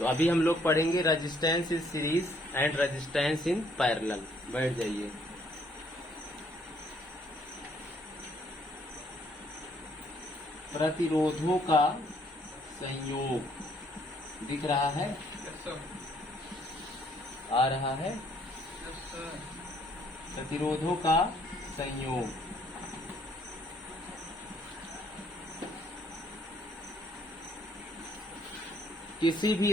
तो अभी हम लोग पढ़ेंगे resistance in series and resistance in parallel. बैठ जाइए। प्रतिरोधों का संयोग दिख रहा है? आ रहा है? प्रतिरोधों का संयोग। किसी भी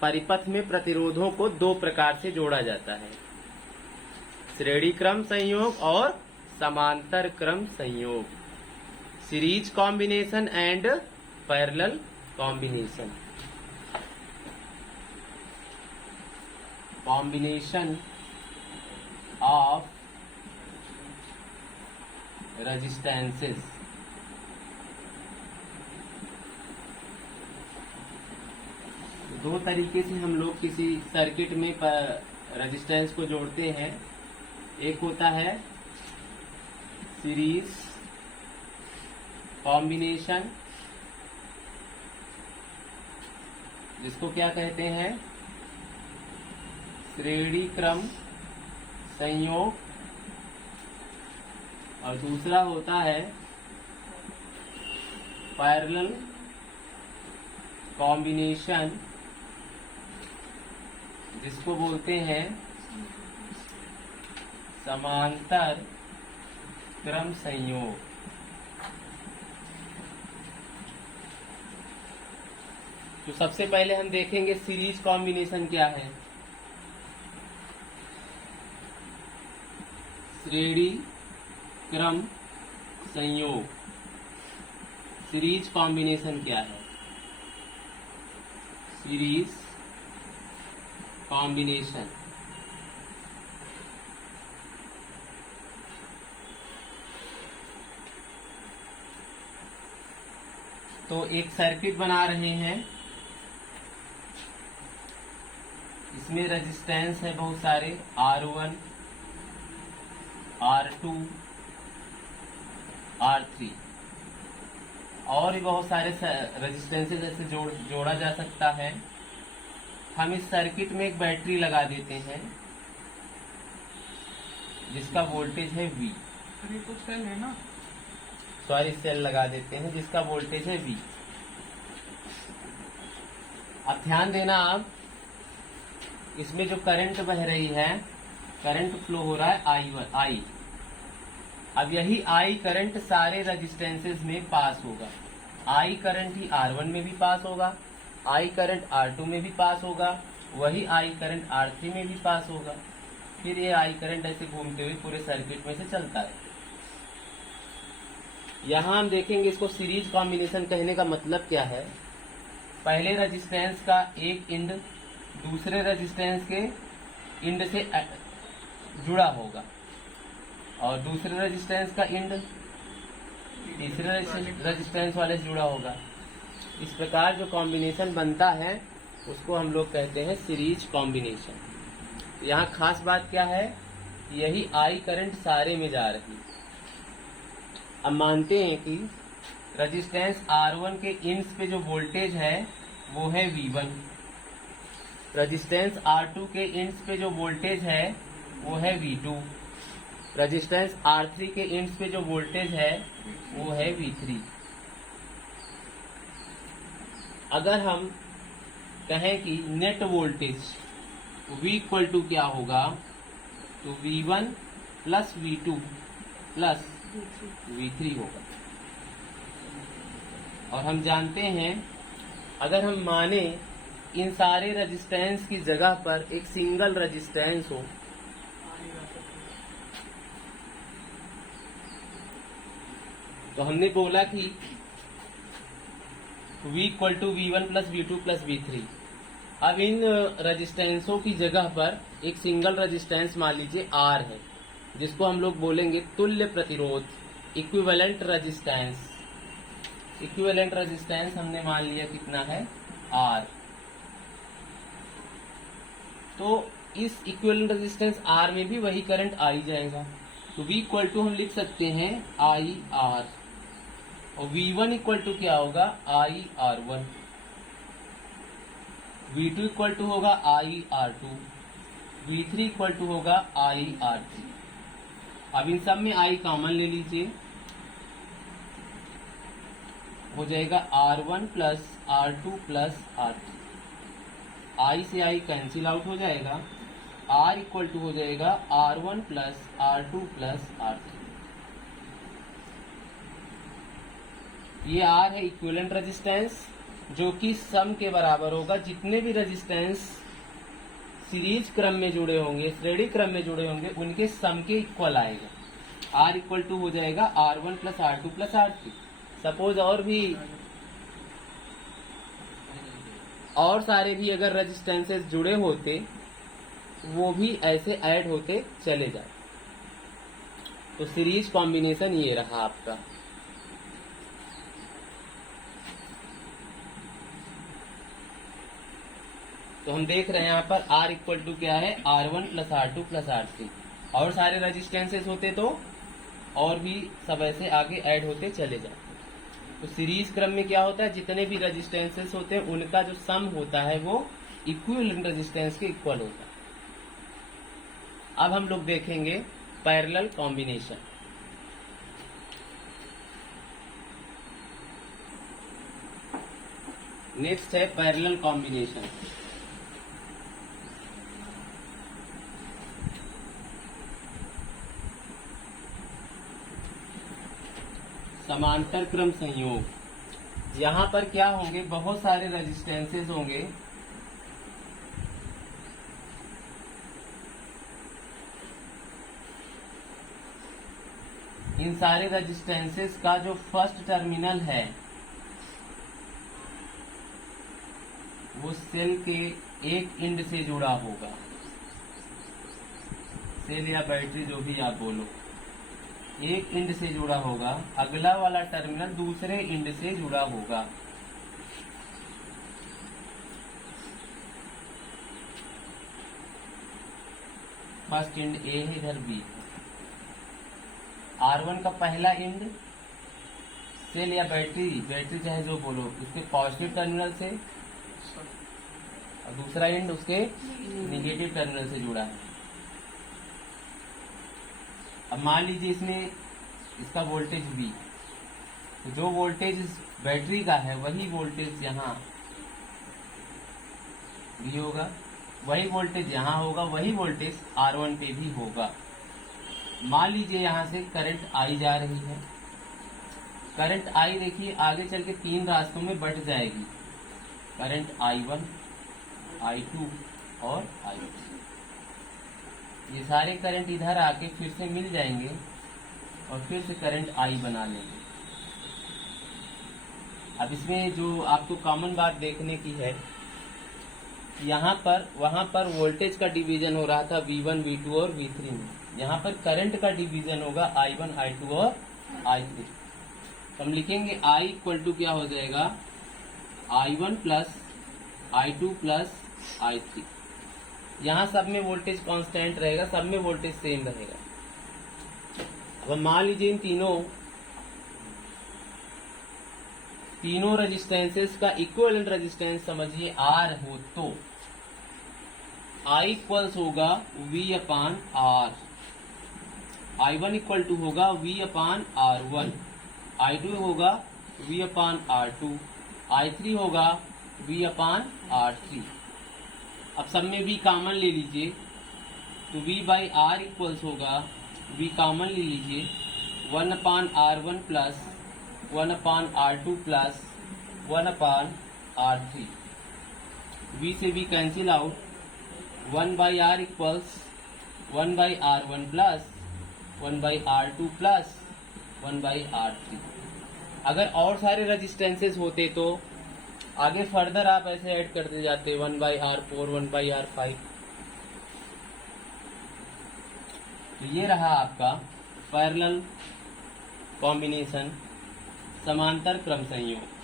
परिपथ में प्रतिरोधों को दो प्रकार से जोड़ा जाता है, श्रेणी क्रम संयोग और समांतर क्रम संयोग, series combination and parallel combination. Combination of resistances. दो तरीके से हम लोग किसी सर्किट में रेजिस्टेंस को जोड़ते हैं। एक होता है सीरीज कॉम्बिनेशन, जिसको क्या कहते हैं? श्रेणी क्रम संयोग। और दूसरा होता है पैरेलल कॉम्बिनेशन, जिसको बोलते हैं समांतर क्रम संयोग। तो सबसे पहले हम देखेंगे सीरीज कॉम्बिनेशन क्या है। श्रेणी क्रम संयोग, सीरीज कॉम्बिनेशन क्या है? सीरीज कॉम्बिनेशन तो एक सर्किट बना रहे हैं, इसमें रेजिस्टेंस है बहुत सारे, R1, R2, R3 और भी बहुत सारे रेजिस्टेंसेस ऐसे जोड़ा जा सकता है। हम इस सर्किट में एक बैटरी लगा देते हैं जिसका वोल्टेज है V। अरे तो सेल है ना, सॉरी, सेल लगा देते हैं जिसका वोल्टेज है V। अब ध्यान देना, आप इसमें जो करंट बह रही है, करंट फ्लो हो रहा है I। अब यही I करंट सारे रेजिस्टेंसेस में पास होगा। I करंट ही R1 में भी पास होगा, I करंट R2 में भी पास होगा, वही I करंट R3 में भी पास होगा। फिर ये I करंट ऐसे घूमते हुए पूरे सर्किट में से चलता है। यहां हम देखेंगे इसको सीरीज कॉम्बिनेशन कहने का मतलब क्या है। पहले रेजिस्टेंस का एक इंड दूसरे रेजिस्टेंस के इंड से जुड़ा होगा और दूसरे रेजिस्टेंस का इंड तीसरे रेजिस्टेंस वाले से जुड़ा होगा। इस प्रकार जो कॉम्बिनेशन बनता है उसको हम लोग कहते हैं सीरीज कॉम्बिनेशन। यहाँ खास बात क्या है, यही I करंट सारे में जा रही है। अब मानते हैं कि रेजिस्टेंस R1 के इंड्स पे जो वोल्टेज है वो है V1, रेजिस्टेंस R2 के इंड्स पे जो वोल्टेज है वो है V2, रेजिस्टेंस R3 के इंड्स पे जो वोल्टेज है वो है V3। अगर हम कहें कि net voltage V equal to क्या होगा, तो V1 plus V2 plus V3 होगा। और हम जानते हैं, अगर हम माने इन सारे रेजिस्टेंस की जगह पर एक सिंगल रेजिस्टेंस हो, तो हमने बोला कि V equal to V1 plus V2 plus V3। अब इन रेजिस्टेंसों की जगह पर एक सिंगल रेजिस्टेंस मान लीजिए R है, जिसको हम लोग बोलेंगे तुल्य प्रतिरोध, इक्विवेलेंट रेजिस्टेंस। इक्विवेलेंट रेजिस्टेंस हमने मान लिया कितना है, R। तो इस इक्विवेलेंट रेजिस्टेंस R में भी वही करंट आई जाएगा। तो V इक्वल टू हम लिख सकते हैं IR, और V1 इक्वल टू क्या होगा, IR1। V2 इक्वल टू होगा IR2, V3 इक्वल टू होगा IR3। अब इन सब में I कॉमन ले लीजिए, हो जाएगा R1 plus R2 plus R3। I से I कैंसिल आउट हो जाएगा, R इक्वल टू हो जाएगा R1 plus R2 plus R3। ये R है इक्विवेलेंट रेजिस्टेंस, जो कि सम के बराबर होगा। जितने भी रेजिस्टेंस सीरीज क्रम में जुड़े होंगे, श्रेणी क्रम में जुड़े होंगे, उनके सम के इक्वल आएगा। R इक्वल टू हो जाएगा R1 plus R2 plus R3। Suppose और सारे भी अगर रेजिस्टेंसेस जुड़े होते, वो भी ऐसे ऐड होते चले जाए। तो सीरीज कॉम्बिनेशन ये रहा आपका। तो हम देख रहे हैं यहाँ पर R इक्वल टू क्या है, R1 plus R2 plus R3। और सारे रेजिस्टेंसेस होते तो और भी सब ऐसे आगे ऐड होते चले जाते। तो सीरीज क्रम में क्या होता है, जितने भी रेजिस्टेंसेस होते हैं उनका जो सम होता है वो इक्विवेलेंट रेजिस्टेंस के इक्वल होता है। अब हम लोग देखेंगे पैरेलल कॉम्बिनेशन। नेक्स्ट है पैरेलल कॉम्बिनेशन। समांतर क्रम संयोग। यहां पर क्या होंगे, बहुत सारे रेजिस्टेंसेस होंगे। इन सारे रेजिस्टेंसेस का जो फर्स्ट टर्मिनल है वो सेल के एक एंड से जुड़ा होगा। सेल या बैटरी जो भी आप बोलो, एक एंड से जुड़ा होगा। अगला वाला टर्मिनल दूसरे एंड से जुड़ा होगा। फर्स्ट एंड ए है, इधर बी। R1 का पहला एंड सेल या बैटरी चाहे जो बोलो, उसके पॉजिटिव टर्मिनल से, और दूसरा एंड उसके निगेटिव टर्मिनल से जुड़ा है। अब मान लीजिए इसमें इसका वोल्टेज V, तो जो वोल्टेज बैटरी का है वही वोल्टेज यहाँ भी होगा, वही वोल्टेज यहाँ होगा, वही वोल्टेज R1 पे भी होगा। मान लीजिए यहाँ से करंट I जा रही है। करंट I देखिए आगे चल के तीन रास्तों में बढ़ जाएगी। करंट I1, I2 और I3। ये सारे करंट इधर आके फिर से मिल जाएंगे और फिर से करंट I बना लेंगे। अब इसमें जो आपको कॉमन बात देखने की है, यहाँ पर वहां पर वोल्टेज का डिवीजन हो रहा था V1, V2 और V3 में। यहाँ पर करंट का डिवीजन होगा I1, I2 और I3। तो हम लिखेंगे I इक्वल टू क्या हो जाएगा, I1 plus I2 plus I3। यहाँ सब में वोल्टेज कांस्टेंट रहेगा, सब में वोल्टेज सेम रहेगा। अब मान लीजिए इन तीनों रेजिस्टेंसेस का इक्विवेलेंट रेजिस्टेंस समझिए R हो, तो I इक्वल्स होगा V upon R। I1 equal to होगा V अपान R1, I2 होगा V अपान R2, I3 होगा V अपान R3। अब सब में V कॉमन ले लीजिए, तो V बाई R इक्वल्स होगा, V कॉमन ले लीजिए, 1 अपान R1 प्लस 1 अपान R2 प्लस 1 अपान R3। V से V cancel out, 1 by R equals 1 by R1 plus 1 by R2 plus 1 by R3। अगर और सारे रेजिस्टेंसेस होते तो आगे फर्दर आप ऐसे ऐड करते जाते, 1 बाई R4, 1 बाई R5। तो ये रहा आपका पैरेलल कॉम्बिनेशन, समांतर क्रम संयोग।